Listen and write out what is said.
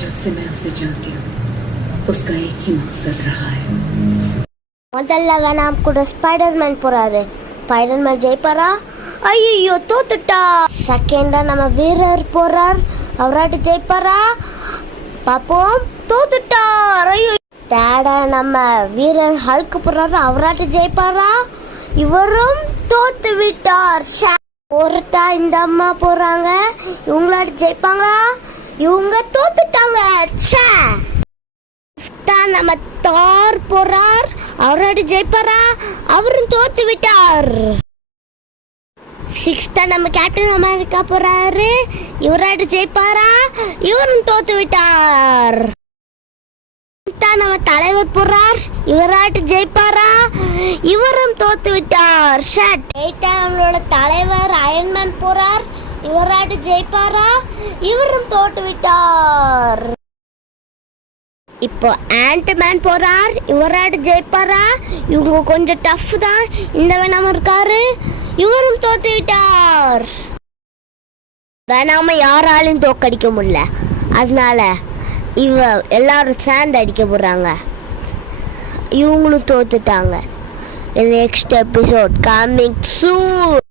जब से मैं उसे जानती हूँ उसका एक ही मकसद रहा है. முதல்ல வேணாம் கூட ஸ்பைடர்மேன் போறாரு. ஸ்பைடர்மேன் ஜெயிப்பாரா? ஐயோ தோத்துட்டா. செகண்டா நம்ம வீரர் போறார். அவராட்டு ஜெயிப்பாரா? பாப்போம். தோத்துட்டார். ஐயோ. தேடா நம்ம வீரர் ஹல்க் போறாரு. அவராட்டு ஜெயிப்பாரா? இவரும் தோத்து விட்டார். ஒருத்தா இந்த அம்மா போறாங்க. இவங்களாட்டு ஜெயிப்பாங்களா? இவங்க தோத்துட்டாங்க. நம்ம தார் போறார். அவராட்டு ஜெயிப்பாரா? அவரும் தோத்து விட்டார். சிக்ஸ்தா நம்ம கேப்டன் அமெரிக்கா போறாரு. இவராட்டு ஜெயிப்பாரா? இவரும் தோத்து விட்டார். நம்ம தலைவர் போறார். இவராட்டு ஜெயிப்பாரா? இவரும் தோத்து விட்டார். நம்மளோட தலைவர் அயன்மேன் போறார். இவராட்டு ஜெயிப்பாரா? இவரும் தோத்து விட்டார். இப்போ ஆண்ட்மேன் போறார். இவராட்டு ஜெயிப்பாரா? இவங்க கொஞ்சம் டஃப் தான். இந்த வேணாம இருக்காரு. இவரும் தோத்து விட்டார். வேணாம யாராலையும் தோக்கடிக்க முடியல. அதனால எல்லாரும் சேர்ந்து அடிக்க போறாங்க. இவங்களும் தோத்துட்டாங்க. நெக்ஸ்ட் எபிசோட் கமிங் சூன்.